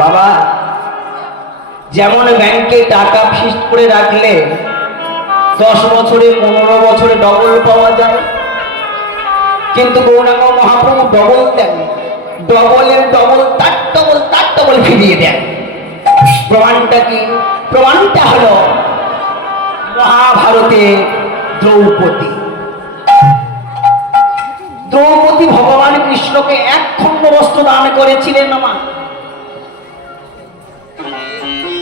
বাবা, যেমন ব্যাংকে টাকা ফিক্সড করে রাখলে 10 বছরে 15 বছরে ডবল পাওয়া যায়, কিন্তু গৌরাঙ্গ মহাপ্রভু ডবল দেন, ডবলের ডবল তার ডবল ফিরিয়ে দেন। প্রমাণটা কি? প্রমাণটা হলো মহাভারতে দ্রৌপদী। দ্রৌপদী ভগবান কৃষ্ণকে 1 খণ্ড বস্ত্র দান করেছিলেন মা।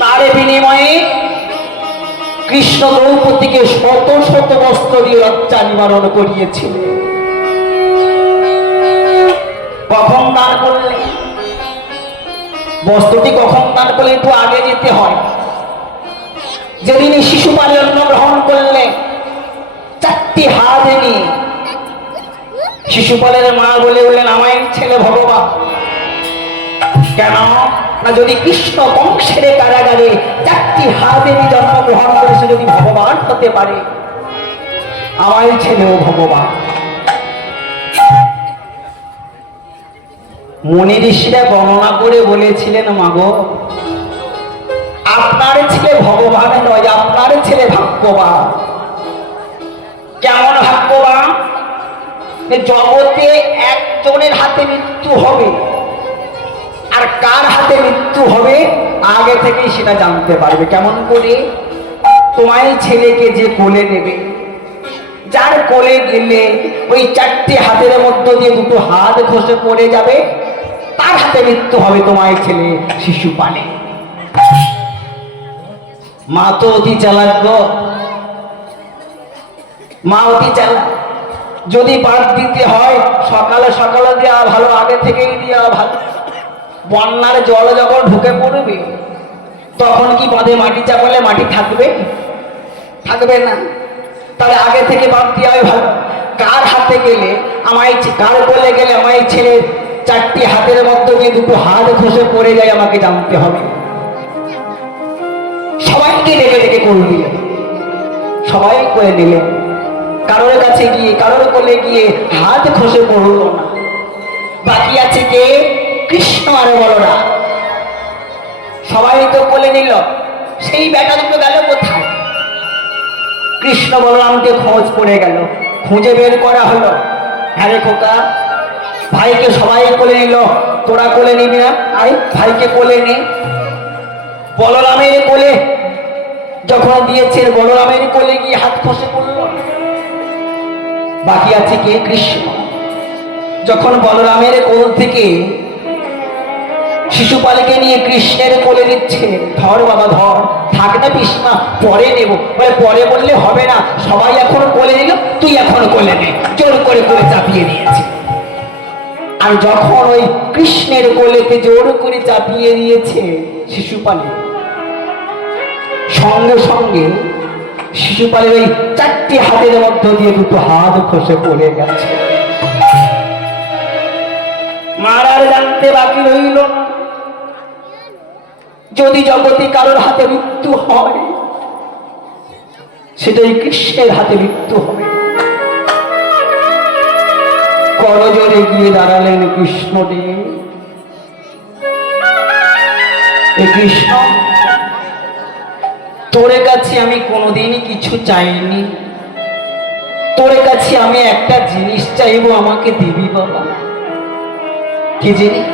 তার বিনিময়ে কৃষ্ণ দ্রৌপদীকে শত শত বস্ত্র দিয়ে লজ্জা নিবারণ করিয়েছিলেন। কখন দান করলে? বস্ত্রটি কখন দান করলে একটু আগে যেতে হয়। যেদিন শিশুপাল জন্মগ্রহণ করলে 4টি হাত নিয়ে শিশুপালের মা বলে বললেন, আমার ছেলে ভগবান। কেন না, যদি কৃষ্ণ বংশের কারাগারে 4টি হাত নিয়ে জন্মগ্রহণ করেছে, যদি ভগবান হতে পারে, আমার ছেলেও ভগবান। মুনি ঋষিরা গণনা করে বলেছিলেন, মাগো আপনার ছেলে ভগবান নয়, আপনার ছেলে ভাগ্যবান। কেমন ভাগ্যবান? জগতে একজনের হাতে মৃত্যু হবে, আর কার হাতে মৃত্যু হবে আগে থেকেই সেটা জানতে পারবে। কেমন করে? তোমার ছেলেকে যে কোলে নেবে, যার কোলে গেলে ওই 4টি হাতের মধ্য দিয়ে 2টো হাত খসে পড়ে যাবে, তার হাতে মৃত্যু হবে তোমার ছেলে শিশুপালে। মা তো অতি চালাক গো, মা অতি চালাক। যদি পাঠ দিতে হয় সকালে সকালে দেওয়া ভালো, আগে থেকেই দেওয়া ভালো। বন্যার জল যখন ঢুকে পড়বে, তখন কি বাঁধে মাটি চাপালে মাটি থাকবে? থাকবে না। তাহলে আগে থেকে বাদ দেওয়া ভালো। কার হাতে গেলে আমায়, কার কোলে গেলে আমার ছেলে 4টি হাতের মধ্যে দিয়ে 2টো হাত খসে পড়ে যায়, আমাকে জানতে হবে। সবাইকে ডেকে ডেকে কোল দিলেন, সবাই কোলে নিলেন। কারোর কাছে গিয়ে, কারোর কোলে গিয়ে হাত খসে পড়লো না। বাকি আছে কে? কৃষ্ণ আর বলরাম। সবাই তো কোলে নিল, সেই বেটা দুটো গেল কোথায়? কৃষ্ণ বলরামকে খোঁজ পড়ে গেল, খুঁজে বের করা হলো। হ্যাঁ রে খোকা, ভাইকে সবাই কোলে নিল, তোরা কোলে নিবি না? আই ভাইকে কোলে নে। বলরামের কোলে যখন দিয়েছেন, বলরামের কোলে গিয়ে হাত খসে পড়ল। বাকি আছে কে? কৃষ্ণ। যখন বলরামের কোল থেকে শিশুপালকে নিয়ে কৃষ্ণের কোলে দিচ্ছে, ধর বাবা ধর, থাক না পিসমা, পরে নেব। বলে পরে বললে হবে না, সবাই এখন কোলে নিল, তুই এখন কোলে নে। জোর করে কোলে চাপিয়ে দিয়েছে। আর যখন ওই কৃষ্ণের কোলেতে জোর করে চাপিয়ে দিয়েছে শিশুপালে, সঙ্গে সঙ্গে শিশুপালের ওই 4টি হাতের মধ্য দিয়ে 2টো হাত খসে পড়ে গেছে। মারার জানতে বাকি রইল না, যদি জগতে কারোর হাতে মৃত্যু হয়, সেটাই কৃষ্ণের হাতে মৃত্যু হবে। করজোরে গিয়ে দাঁড়ালেন কৃষ্ণদেব। কৃষ্ণ, তোর কাছে আমি কোনোদিন কিছু চাইনি, তোর কাছে আমি একটা জিনিস চাইবো, আমাকে দিবি বাবা। কি জিনিস?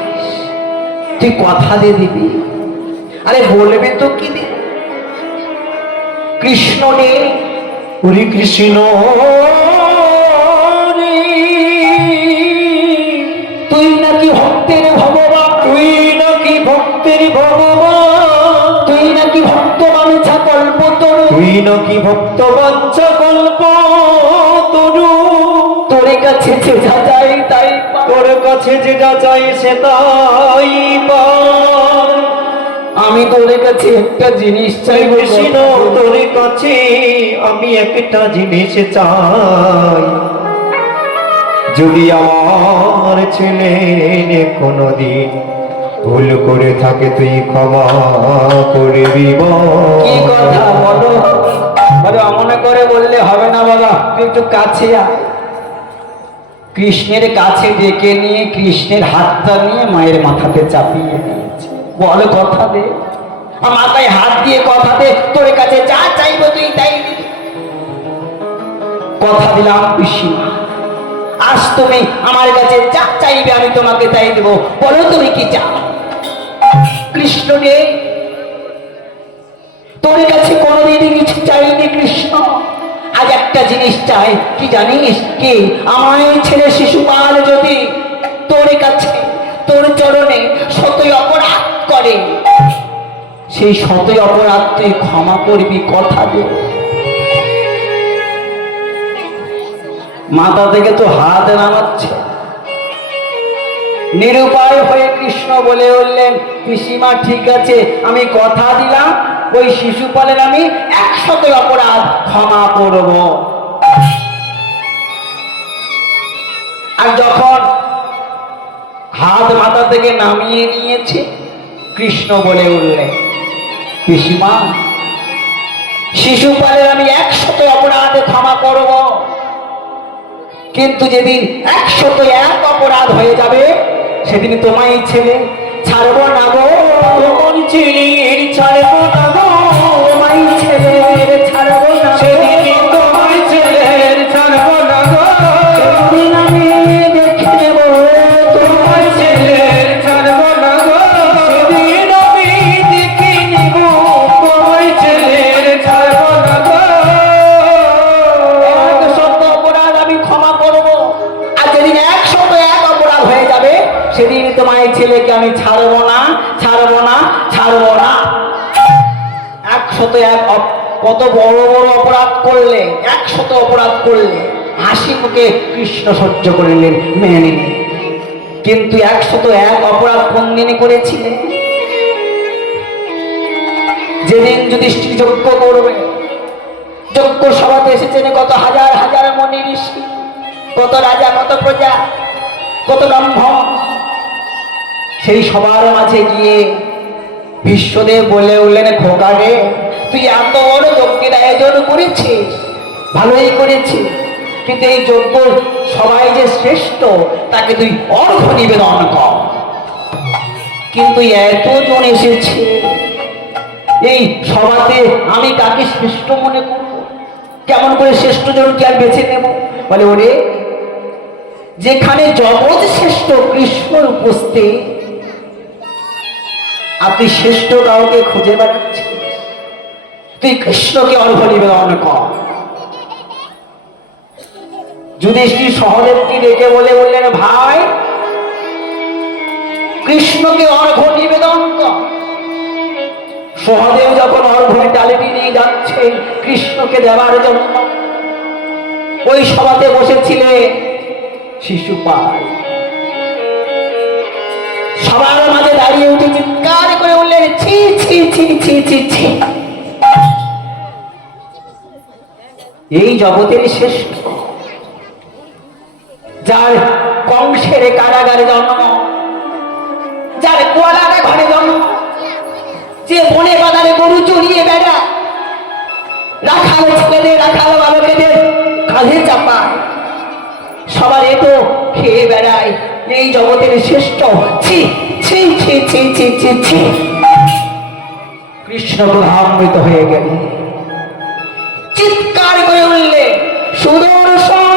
তুই কথা দিয়ে দিবি। আরে বলবে তো কি দিবি? কৃষ্ণ রে, ওরে কৃষ্ণ রে, তুই নাকি ভক্তের ভগবান, তুই নাকি ভক্তের ভগবান, তুই নাকি ভক্ত বাঞ্ছা কল্প তরু, তুই নাকি ভক্ত বাঞ্ছা কল্প তরু। তোর কাছে যে যা চাই তাই, তোর কাছে যে যা চাই সে তাই পাই। আমি তোর কাছে একটা জিনিস চাই কৃষ্ণ, তোর কাছে আমি একটা জিনিস চাই। যদি আমার ছেলে কোনদিন ভুল করে থাকে, তুই ক্ষমা করবি। কি কথা বলো? বলো মনে করে বললে হবে না বাবা, তুই একটু কাছে আয়। কৃষ্ণের কাছে ডেকে নিয়ে কৃষ্ণের হাতটা নিয়ে মায়ের মাথাতে চাপিয়ে দিয়েছে। বল কথা দে, মাথায় হাত দিয়ে কথা দে, তোর কাছে যা চাইবো তুই তাই দিবি। কথা দিলাম পিসিমা, আজ তুমি আমার কাছে যা চাইবে আমি তোমাকে তাই দেবো। বলো তুমি কি চাও? কৃষ্ণ রে, তোর কাছে কোনোদিনই কিছু চাইনি কৃষ্ণ, আজ একটা জিনিস চাই। কি জানিস কি? আমার ছেলে শিশুপাল যদি তোর কাছে, তোর চরণে শতই অপরাধ করে, সেই শতই অপরাধ তুই ক্ষমা করবি, কথা দে। মাথা থেকে তো হাত নামাচ্ছে। নিরুপায় হয়ে কৃষ্ণ বলে উঠলেন, পিসিমা ঠিক আছে, আমি কথা দিলাম ওই শিশুপালের আমি 100 অপরাধ ক্ষমা করব। আর যখন হাত মাথা থেকে নামিয়ে নিয়েছে, কৃষ্ণ বলে উঠলেন, পিসিমা শিশুপালের আমি 100 অপরাধ ক্ষমা করব, কিন্তু যেদিন 101 অপরাধ হয়ে যাবে সেদিন তোমায় ছেলে ছাড়বো না গো। তোমার ছেলের ছাড়বো না গো, তোমায় ছেলের ছাড়বো না, সেদিন তোমায় ছেলের ছাড়বো না গো। সেদিন আমি দেখে নেব তোমায় ছেলের ছাড়বো না গো, সেদিন আমি দেখে নেব তোমায় ছেলের ছাড়বো না গো। 100 অপরাধ আমি ক্ষমা করব, আর যেদিন 101 অপরাধ হয়ে যাবে সেদিন তোমায় ছেলেকে আমি ছাড়বো না, ছাড়বো না, ছাড়বো না। 101 কত বড় বড় অপরাধ করলে, 100 অপরাধ করলে হাসি মুখে কৃষ্ণ সহ্য করলেন, মেনে নিলেন। কিন্তু 101 অপরাধ কোন দিনে করেছিলেন? যেদিন যুধিষ্ঠির যজ্ঞ করবে, যজ্ঞ সভাতে এসেছেন কত হাজার হাজার মুনি ঋষি, কত রাজা, কত প্রজা, কত ব্রাহ্মণ। সেই সবার মাঝে গিয়ে বিশ্বদেব বলে উঠলেন, খোকা রে, তুই এত বড় যজ্ঞের আয়োজন করেছিস, ভালোই করেছিস, কিন্তু এই যজ্ঞ সবাই যে শ্রেষ্ঠ তাকে তুই অর্ঘ্য নিবেদন কর। কিন্তু এতজন এসেছে, এই সভাতে আমি কাকে শ্রেষ্ঠ মনে করব? কেমন করে শ্রেষ্ঠ জনকে আর বেছে নেব? বলে, ওরে, যেখানে জগৎ শ্রেষ্ঠ কৃষ্ণর উপস্থিত, আর তুই শ্রেষ্ঠ কাউকে খুঁজে বেড়াচ্ছিস, তুই কৃষ্ণকে অর্ঘ্য নিবেদন কর। যুধিষ্ঠির সহদেবকে ডেকে বলে বললেন, ভাই, কৃষ্ণকে অর্ঘ্য নিবেদন কর। সহদেব যখন অর্ঘ্যের ডালিটি নিয়ে যাচ্ছে কৃষ্ণকে দেওয়ার জন্য, ওই সভাতে বসেছিলেন শিশুপাল। সবার মাঝে দাঁড়িয়ে উঠে চিৎকার করে বললেন, ছি ছি ছি ছি ছি ছি, এই জগতের শ্রেষ্ঠ, যার কংসের কারাগারে জন্ম, যার গোয়ালাটা ঘরে জন্ম, যে বনে বাজারে গরু চড়িয়ে বেড়া, রাখাল ছেলেদের, রাখাল বালকেদের কাঁধে চাপায়, সবার এতো খেয়ে বেড়ায়, এই জগতের শ্রেষ্ঠ, ছি ছি ছি ছি ছি ছি ছি। কৃষ্ণ প্রভান্বিত হয়ে গেল, চিৎকার করে উঠলে, সুদর্শন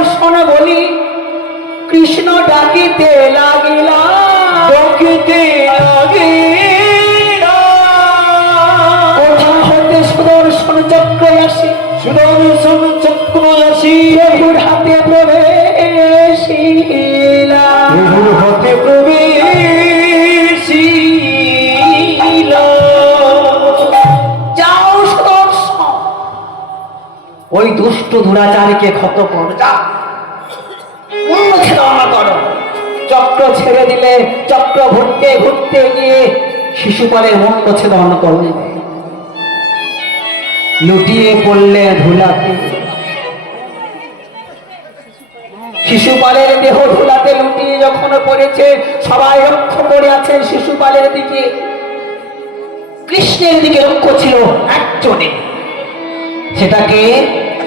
সুদর্শন বলি, কৃষ্ণ ডাকিতে লাগিলা, ডাকিতে লাগিলা, কোথা হতে সুদর্শন চক্র আসে, সুদর্শন চক্র আসি প্রভুর হাতে প্রবেশিলা, প্রভুর হাতে প্রবেশিলা। যাও সুদর্শন, ওই দুষ্ট দুরাচারকে ক্ষত কর, যা করো। চক্র ছেড়ে দিলে চক্র ঘুরতে ঘুরতে গিয়ে শিশুপালের মুন্ড ছেদন করলেন। লুটিয়ে পড়লে ধুলাতে। শিশুপালের দেহ ধুলাতে লুটিয়ে যখন পড়েছে, সবাই লক্ষ্য করে আছেন শিশুপালের দিকে। কৃষ্ণের দিকে লক্ষ্য ছিল একজনে,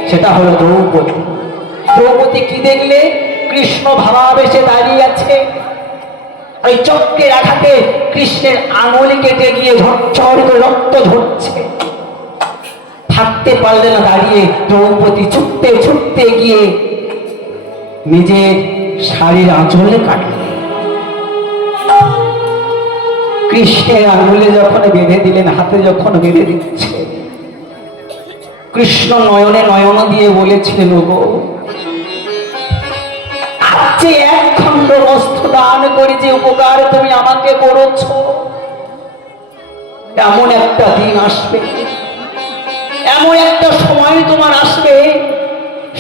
সেটা হলো দ্রৌপদী। দ্রৌপদী কি দেখলে? কৃষ্ণ ভাবাবেশে দাঁড়িয়ে আছে, ওই চক্রের আঘাতে কৃষ্ণের আঙুলি কেটে গিয়ে ঝরঝর করে রক্ত ঝরছে। থাকতে পারলে না দাঁড়িয়ে, দ্রৌপদী ছুটতে ছুটতে গিয়ে নিজের শাড়ির আঁচলে কাটল। কৃষ্ণের আঙুলে যখন বেঁধে দিলেন, হাতে যখন বেঁধে দিচ্ছে, কৃষ্ণ নয়নে নয়ন দিয়ে বলেছিলেন, গো আজকে এক খণ্ড বস্ত্র দান করে যে উপকার তুমি আমাকে করেছ, এমন একটা দিন আসবে, এমন একটা সময় তোমার আসবে,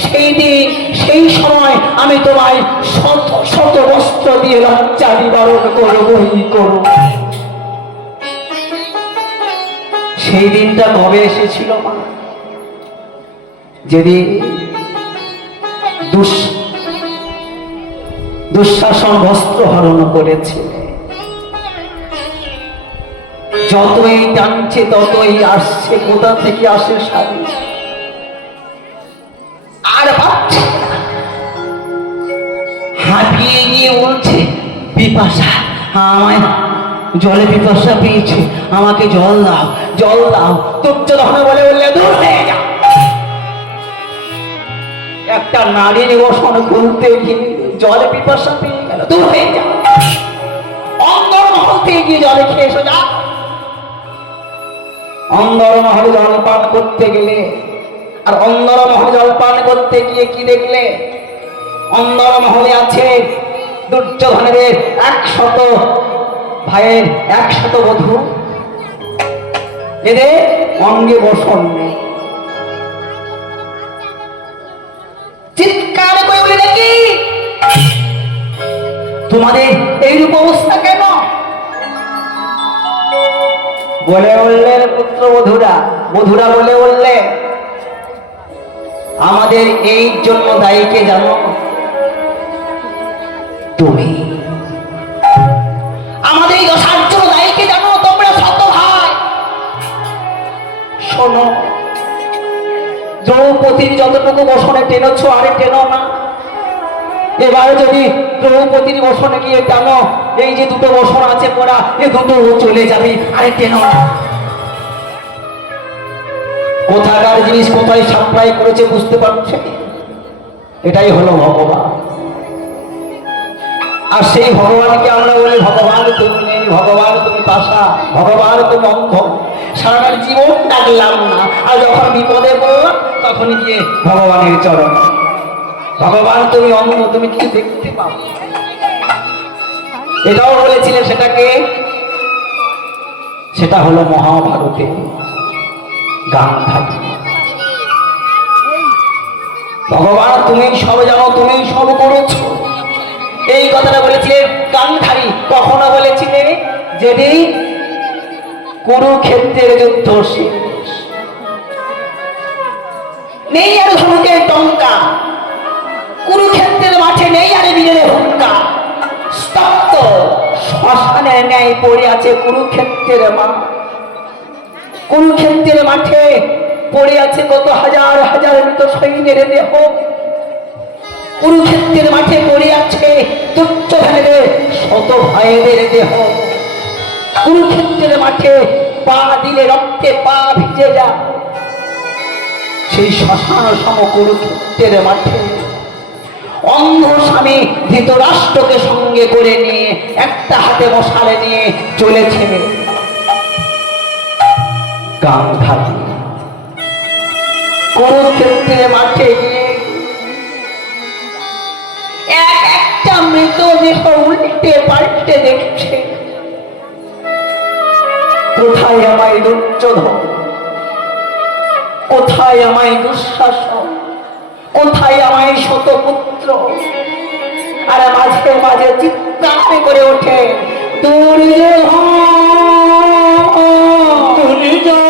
সেই দিন সেই সময় আমি তোমায় শত শত বস্ত্র দিয়ে লজ্জা নিবারণ করবই করব। সেই দিনটা কবে এসেছিল মা? যেদিন দুঃশাসন বস্ত্র হরণ করেছে। যতই টানছে ততই আসছে, কোথা থেকে আসে শাড়ি, আর পাচ্ছে হাঁপিয়ে গিয়ে বলছে, পিপাসা, আমায় জলে পিপাসা পেয়েছে, আমাকে জল দাও, জল দাও। দুর্যোধন বলে বললে, দূর হয়ে যাও। একটা নারীর বসন খুলতে গিয়ে জলে পিপাসা পেয়ে গেল, দূর হয়ে যাও। অন্দরমহল থেকে গিয়ে জলে খেয়ে এসো, যাও। অন্দরমহলে জলপান করতে গেলে, আর অন্দরমহলে জলপান করতে গিয়ে কি দেখলে? অন্দরমহলে আছে দুর্যোধনের 100 ভাইয়ের 100 বধূ, এদের অঙ্গে বসন নেই। চিৎকার করে বলে, দেখি তোমাদের এইরূপ অবস্থা কেন? বলে বললেন পুত্র বধূরা বলে বললে, আমাদের এই জন্য দায়ীকে জানো? তুমি। আমাদের এই দশার জন্য দায়ীকে জানো? তোমরা শত ভাই। শোনো, দ্রৌপদীর যতটুকু বসনে টেনেছ, আরে টেনো না। এবার যদি দ্রৌপদীর বসনে গিয়ে টানো, এই যে দুটো বসন আছে পড়া, এ দুটো চলে যাবে, আরে টেনো না। কোথাকার জিনিস কোথায় সাপ্লাই করেছে বুঝতে পারছে? এটাই হলো ভগবান। আর সেই ভগবানকে আমরা বলি, ভগবান তুমি নেই, ভগবান তুমি পাশা, ভগবান তুমি অন্ধ। সারা জীবন ডাকলাম না, আর যখন বিপদে পড়লাম তখন গিয়ে ভগবানের চরণ। ভগবান তুমি অন্ধ, তুমি কি দেখতে পাও? এটাও বলেছিলেন, সেটা হলো মহাভারতে গান্ধারী। ভগবান তুমি সব জানো, তুমি সব করেছো, এই কথাটা বলেছিলেন গান্ধারী। কখনো বলেছিলেন যেদিন কুরুক্ষেত্রের যুদ্ধ শেষ, নেই আর ধনুকের টঙ্কা, কুরুক্ষেত্রের মাঠে নেই আর বীরের হুঙ্কা, স্তব্ধ শ্মশানের ন্যায় পড়ে আছে কুরুক্ষেত্রের মাঠ। কুরুক্ষেত্রের মাঠে পড়ে আছে কত হাজার হাজার মৃত সৈন্যের দেহ। কুরুক্ষেত্রের মাঠে পড়ে আছে দুর্যোধনের শত ভাইদের দেহ। কুরুক্ষেত্রের মাঠে পা দিলে রক্তে পা ভিজে যায়। সেই শ্মশান সম কুরুক্ষেত্রের মাঠে অন্ধ স্বামী ধৃতরাষ্ট্রকে সঙ্গে করে নিয়ে একটা হাতে মশালে নিয়ে চলেছে গান্ধারী। কুরুক্ষেত্রের মাঠে গিয়ে একটা মৃত দেহ উল্টে পাল্টে দেখছে, কোথায় আমায় দুর্যোধন, কোথায় আমায় দুঃশাসন, কোথায় আমায় শতপুত্র? আর মাঝে মাঝে চিৎকার করে ওঠে, দুর্যোধন, দুর্যোধন।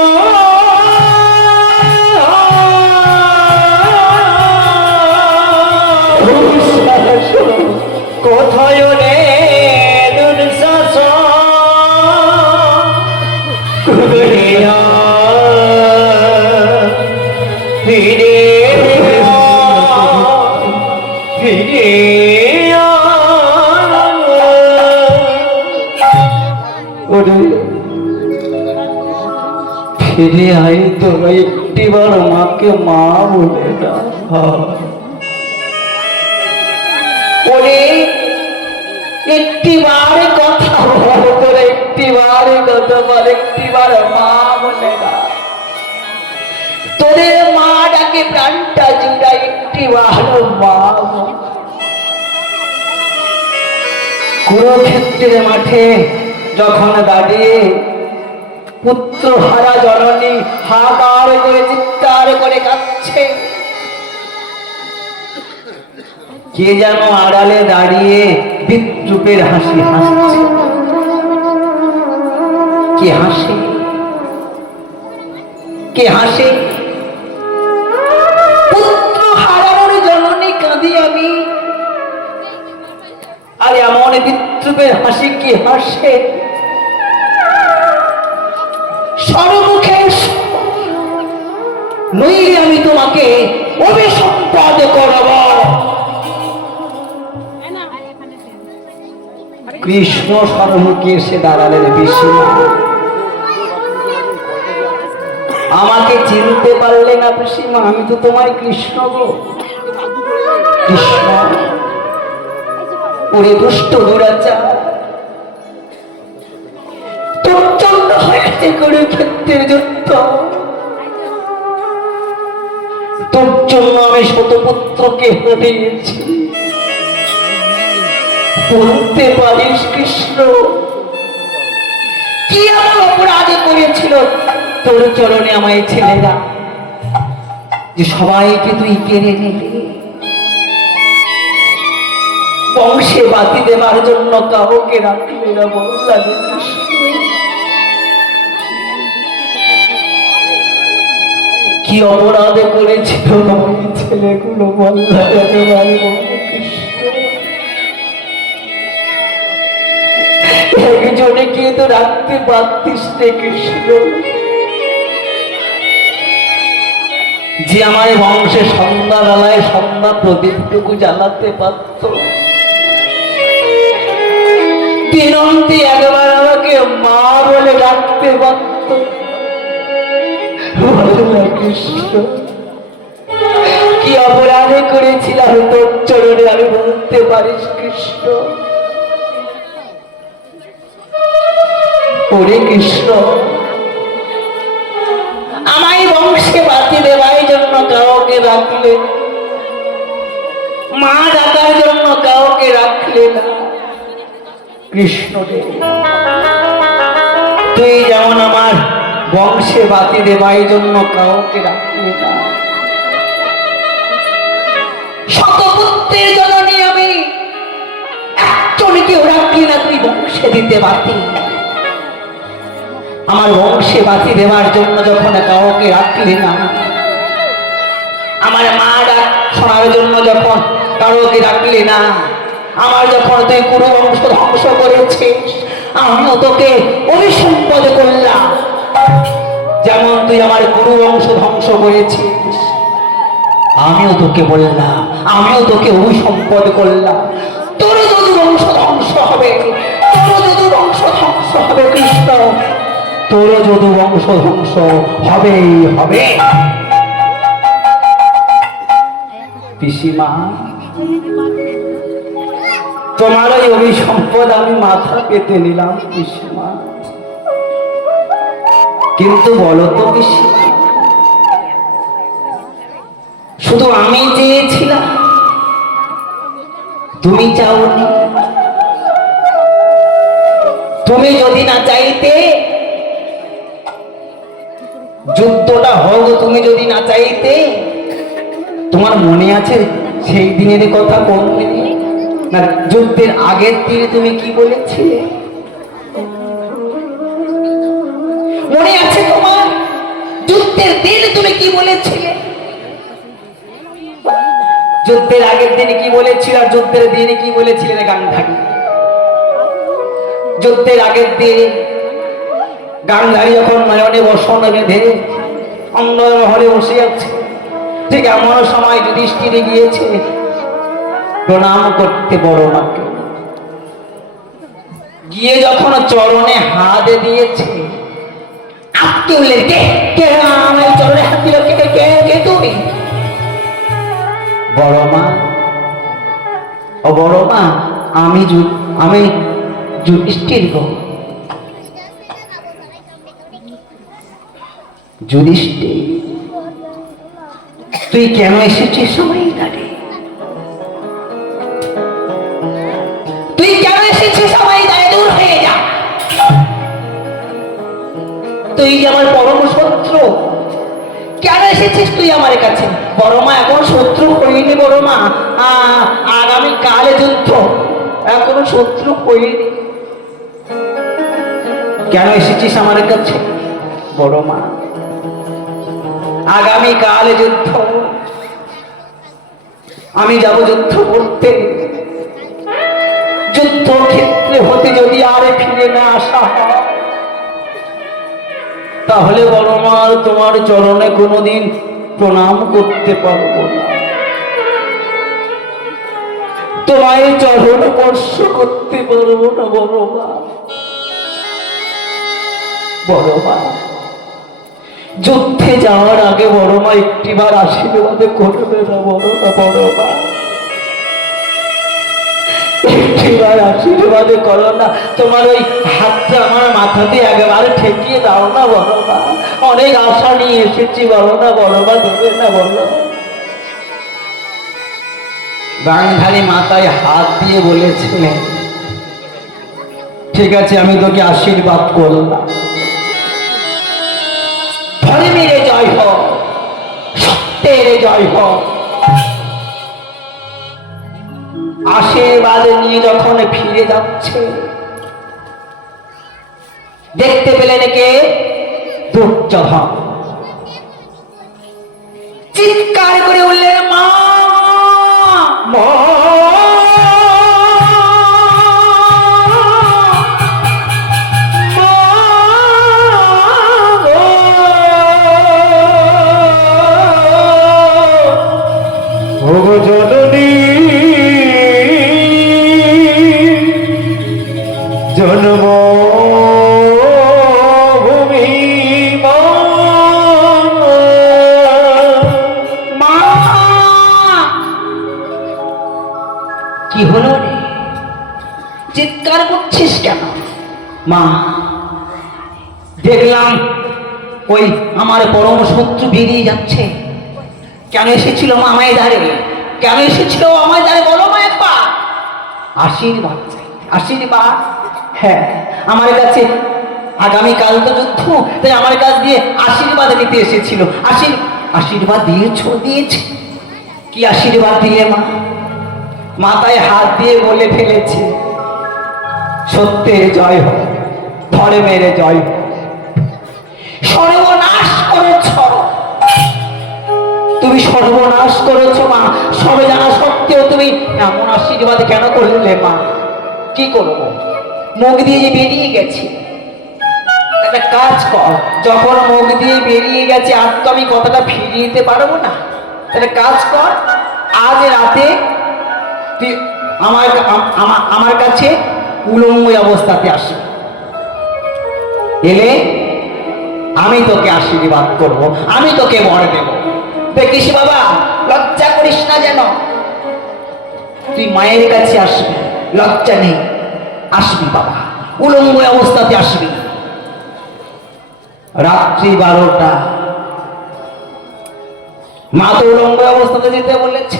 ফিরে ফিরে ওরে ফিরে আয় তোরা একটিবার মাকে মা বলে না ওরে একটিবার কথা বল তোরা একটিবার কথা বল একটিবার মা বলে না তোদের মা ডাকে প্রাণটা জুড়া একটিবার মা কুরুক্ষেত্রের মাঠে যখন দাঁড়িয়ে পুত্র হারা জননী হাহাকার করে চিৎকার করে কাঁদছে কে যেন আড়ালে দাঁড়িয়ে বিদ্রুপের হাসি হাসছে কে হাসে কে হাসে পুত্র হারানোর জননী কাঁদি আমি আর এমন বিদ্রুপের হাসি কে হাসে সর্বমুখে নইলে আমি তোমাকে অভিসম্পাদ করব কৃষ্ণ সর্বমুখে এসে দাঁড়ালেন পিসিমা আমাকে চিনতে পারলে না পিসিমা আমি তো তোমার কৃষ্ণ গো কৃষ্ণ ওরে দুষ্ট দুরাচার প্রচন্ড হয়েছে কুরুক্ষেত্রের যুদ্ধ তোর জন্য আমি শতপুত্রকে হারিয়েছি বলতে পারিস কৃষ্ণ কি এমন অপরাধ করেছিল তোর চরণে আমায় ছেলেরা যে সবাইকে তুই কেড়ে নিলি বংশে বাতি দেবার জন্য কাউকে রাখলে না বল লাগে কৃষ্ণ কি অপরাধ করেছিল ওই ছেলেগুলো বললা একেবারে একজনে কে তো রাখতে পারতিস রে কৃষ্ণ যে আমার বংশে সন্ধ্যাবেলায় সন্ধ্যা প্রদীপটুকু জ্বালাতে পারত দিনন্তি একবার আমাকে মা বলে ডাকতে পারত কৃষ্ণ কি অপরাধ করেছিলাম তোর চরণে আমি বলতে পারিস কৃষ্ণ ওরে কৃষ্ণ আমায় বংশে বাতি দেওয়ার জন্য কাউকে রাখলে মা ডাকার জন্য কাউকে রাখলে না কৃষ্ণ তুই যেমন আমার বংশে বাতি দেওয়ার জন্য কাউকে রাখলে না শতপুত্রের জননী আমি একজনকেও রাখলি না তুই বংশে দিতে বাতি আমার বংশে বাতি দেওয়ার জন্য যখন কাউকে রাখলি না আমার মা ডাক শোনার জন্য যখন কাউকে রাখলি না আমার যখন তুই কুরু বংশ ধ্বংস করেছিস আমিও তোকে অভিসম্পদ করলাম যেমন তুই আমার কুরু বংশ ধ্বংস করেছিস আমিও তোকে বললাম আমিও তোকে অভিসম্পদ করলাম তোর যদি বংশ ধ্বংস হবে তোর যদি বংশ ধ্বংস হবে কৃষ্ণ তোর যদু বংশ ধ্বংস হবেই হবে পিসিমা তোমার ওই অভিসম্পদ আমি মাথা পেতে নিলাম পিসিমা কিন্তু বলো তো পিসিমা শুধু আমি চেয়েছিলাম তুমি চাওনি তুমি যদি না চাইতে যুদ্ধটা হোক তুমি যদি না চাইতে তোমার মনে আছে সেই দিনের কথা কোন দিনে না যুদ্ধের আগের দিনে তুমি কি বলেছিলে মনে আছে তোমার যুদ্ধের দিনে তুমি কি বলেছিলে যুদ্ধের আগের দিনে কি বলেছিল আর যুদ্ধের দিনে কি বলেছিলেন গান থাকি যুদ্ধের আগের দিন গান্ধারী যখন নয়নে বসন বেঁধে অন্ধ মহলে বসে আছে ঠিক এমন সময় যুধিষ্ঠির গিয়েছে প্রণাম করতে বড় মাকে, গিয়ে যখন চরণে হাত দিয়েছে, আপনি বললেন কে কে আমার চরণে হাত দিল, কে কে কে তুমি? বড় মা, ও বড় মা, আমি যুধিষ্ঠির গো। যুধিষ্ঠির, তুই কেন এসেছিস সময় দাঁড়ে? তুই কেন এসেছিস সময় দাঁড়ে? দূর হয়ে যা, তুই যে আমার পরম শত্রু, কেন এসেছিস তুই আমার কাছে? বড় মা, এখন শত্রু হইনি বড় মা, আগামী কালে যুদ্ধ, এখনো শত্রু হইনি। কেন এসেছিস আমার কাছে? বড় মা, আগামী কালে যুদ্ধ, আমি যাব যুদ্ধ করতে। যুদ্ধ ক্ষেত্রে হতে যদি আর ফিরে না আসা হয়, তাহলে বড় মা তোমার চরণে কোনোদিন প্রণাম করতে পারবো না, তোমায় চরণ স্পর্শ করতে পারবো না বড় মা। বড় মা, যুদ্ধে যাওয়ার আগে বড় মা একটিবার আশীর্বাদ করবে না বড় না? বড় মা, একটিবার আশীর্বাদ করো না, তোমার ওই হাতটা আমার মাথাতে একেবারে ঠেকিয়ে দাও না বড় মা। অনেক আশা নিয়ে এসেছি বড় না? বড় মা, দেবে না বড়? বাঙালি মাথায় হাত দিয়ে বলেছিলেন, ঠিক আছে আমি তোকে আশীর্বাদ করলাম, ধর্মের জয় হোক, সত্যের জয় হোক। আশীর্বাদ নিয়ে যখন ফিরে যাচ্ছে, দেখতে পেলেন কে? দুর্যোধন। চিৎকার করে উঠলেন, মা মা, জননী জন্মভূমি মা, কি হলো রে? চিৎকার করছিস কেন? মা, দেখলাম ওই আমার পরম শত্রু বেরিয়ে যাচ্ছে। কেন এসেছিল মা আমায় দাঁড়ে? কেন এসেছিল আমায় দাঁড়ে বলো মা একবার? আশীর্বাদ চাই, আশীর্বাদ। হ্যাঁ, আমার কাছে আগামীকাল তো যুদ্ধ, তাই আমার কাছ দিয়ে আশীর্বাদ নিতে এসেছিল। আশীর্বাদ দিয়েছো? দিয়েছে। কি আশীর্বাদ দিলে মা? মাথায় হাত দিয়ে বলে ফেলেছে, সত্যের জয় হোক, ধর্মের জয় হোক। সর্বনাশ করেছ তুমি, সর্বনাশ করেছ মা। সবে জানা সত্ত্বেও তুমি এমন আশীর্বাদ কেন করলে মা? কি করবো, মুখ দিয়ে যে বেরিয়ে গেছে। একটা কাজ কর, যখন মুখ দিয়ে বেরিয়ে গেছে আর তো আমি কথাটা ফিরিয়ে দিতে পারবো না। একটা কাজ কর, আজ রাতে তুই আমার কাছে উলঙ্গ অবস্থাতে আসি, এলে আমি তোকে আশীর্বাদ করব, আমি তোকে বর দেব। দেখিস বাবা, লজ্জা করিস না যেন। তুই মায়ের কাছে আসবি, লজ্জা নেই, আসবি বাবা, উলঙ্গ অবস্থাতে আসবি। রাত্রি 12টা, মা তো উলঙ্গ অবস্থাতে যেতে বলেছে,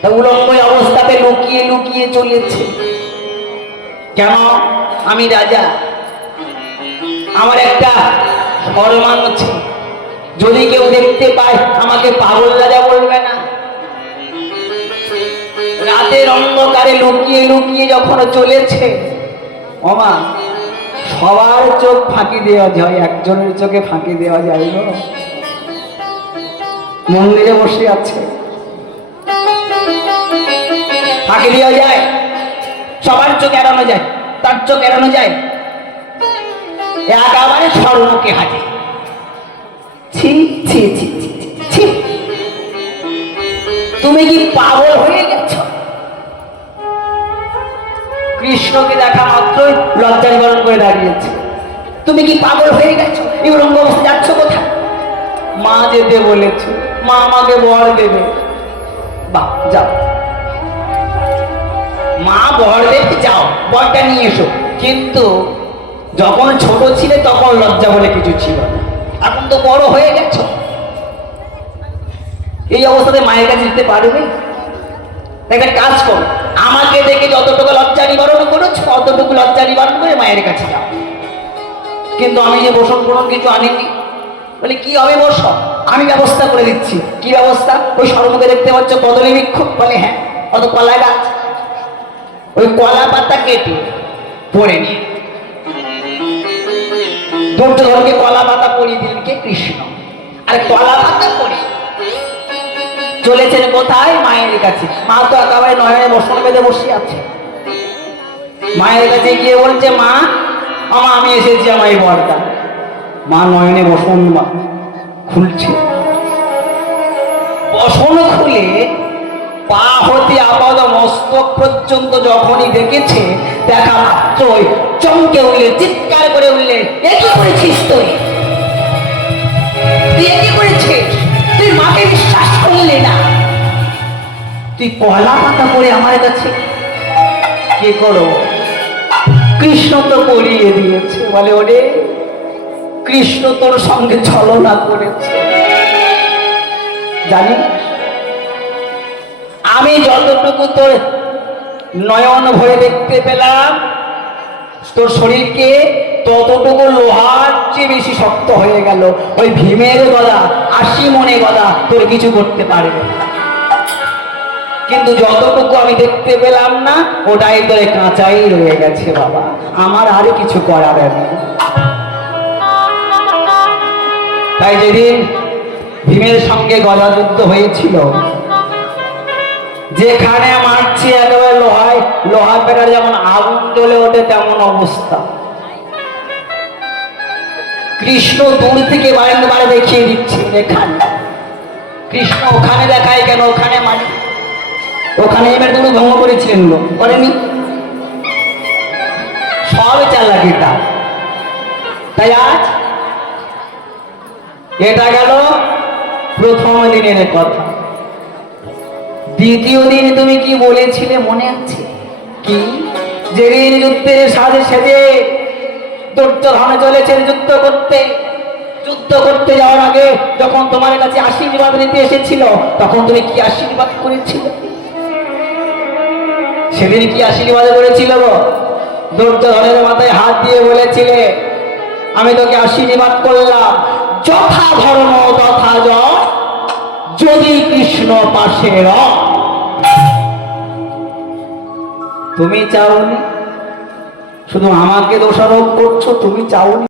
তা উলঙ্গ অবস্থাতে লুকিয়ে লুকিয়ে চলেছে। কেন? আমি রাজা, আমার একটা সম্মান আছে, যদি কেউ দেখতে পায় আমাকে পাগল রাজা বলবে না। রাতের অন্ধকারে লুকিয়ে লুকিয়ে যখন চলেছে, ওমা সবার চোখ ফাঁকি দেওয়া যায়, একজনের চোখে ফাঁকি দেওয়া যায় না। মন্দিরে বসে আছে, ফাঁকি দেওয়া যায়, সবার চোখ এড়ানো যায়, তার চোখ এড়ানো যায়, একেবারে স্বর্ণকে হাজে। ছি ছি ছি ছি ছি, পাগল হয়ে গেছ? কৃষ্ণকে দেখা মাত্রই লজ্জা নিবারণ করে দাঁড়িয়েছে। তুমি কি পাগল হয়ে গেছো? এই উলঙ্গ অবস্থা যাচ্ছ কোথায়? মা যেতে বলেছে, মা আমাকে বর দেবে। বাহ, যাও মা বর দেবে, যাও বরটা নিয়ে এসো। কিন্তু যখন ছোট ছিলে তখন লজ্জা বলে কিছু ছিল না, এখন তো বড় হয়ে গেছো, এই অবস্থাতে মায়ের কাছে যেতে পারবে? একটা কাজ করো, আমাকে দেখে যতটুকু লজ্জা নিবারণ করেছো ততটুকু লজ্জা নিবারণ করে মায়ের কাছে যাও। কিন্তু আমি যে বসন পূরণ কিছু আনিনি। বলে কি হবে বসন? আমি ব্যবস্থা করে দিচ্ছি। কি ব্যবস্থা? ওই সর্বমুখে দেখতে পাচ্ছ কদলী বৃক্ষ? বলে হ্যাঁ। কত কলা গাছ, ওই কলা পাতা কেটে পরে নিয়ে দুর্যোধনকে কলা পাতা পরিয়ে দিলেন কে? কৃষ্ণ। আর কলা পাতা পরে চলেছেন কোথায়? মায়ের কাছে। মা তো একেবারে নয়নে বসন বেঁধে বসে আছে। মায়ের কাছে গিয়ে বলছে, মা আমা আমি এসেছি আমার এই বরটা। মা নয়নে বসন খুলছে। বসন খুলে পা হতে আপাত মস্তক পর্যন্ত যখনই দেখেছে, দেখা মাত্রই চমকে উঠলে, চিৎকার করে উঠলে, এ কি করেছিস তুই? তুই এ কি করেছিস? তুই মাকে বিশ্বাস করলে না, তুই কলা পাতা পরে আমার কাছে কি করো? কৃষ্ণ তো পরিয়ে দিয়েছে। বলে ওরে, কৃষ্ণ তোর সঙ্গে ছলনা করেছে জানি। আমি যতটুকু তোর নয়ন ভরে দেখতে পেলাম, তোর শরীরকে ততটুকু লোহার চেয়ে বেশি শক্ত হয়ে গেল। ওই ভীমের গলা, 80 মনে গলা তোর কিছু করতে পারবে না। কিন্তু যতটুকু আমি দেখতে পেলাম না, ওটাই তোরে কাঁচাই রয়ে গেছে বাবা, আমার আর কিছু করার নেই। তাই যেদিন ভীমের সঙ্গে গলা যুদ্ধ হয়েছিল, যেখানে মারছে একেবারে লোহায়, লোহার পেটার যেমন আগুন জ্বলে ওঠে তেমন অবস্থা। কৃষ্ণ দূর থেকে বারে দেখিয়ে দিচ্ছে এখানে। কৃষ্ণ ওখানে দেখায় কেন? ওখানে মারি, ওখানে এবার দুটো ভঙ্গ করেছিলেন, করেনি? সব চালাকিটা। তাই আজ এটা গেল প্রথম দিনের কথা। দ্বিতীয় দিন তুমি কি বলেছিলে মনে আছে? কি? যেদিন যুদ্ধের সাজে সেজে দুর্যোধন চলেছেন যুদ্ধ করতে যাওয়ার আগে যখন তোমার কাছে আশীর্বাদ নিতে এসেছিল, তখন তুমি কি আশীর্বাদ করেছিলে? সেদিন কি আশীর্বাদ করেছিল গো? দুর্যোধনের মাথায় হাত দিয়ে বলেছিলে, আমি তোকে আশীর্বাদ করলাম, যথা ধর্ম তথা যশ, যদি কৃষ্ণ পাশে রয়। তুমি চাওনি, শুধু আমাকে দোষারোপ করছো, তুমি চাওনি।